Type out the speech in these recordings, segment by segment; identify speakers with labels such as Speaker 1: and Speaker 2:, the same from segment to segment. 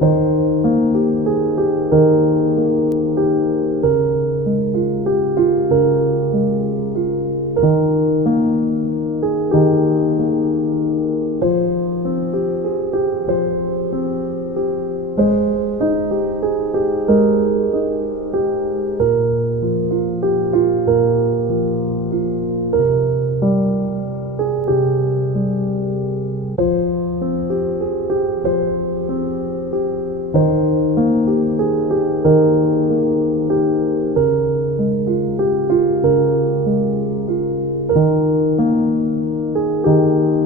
Speaker 1: thank you you.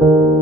Speaker 1: you.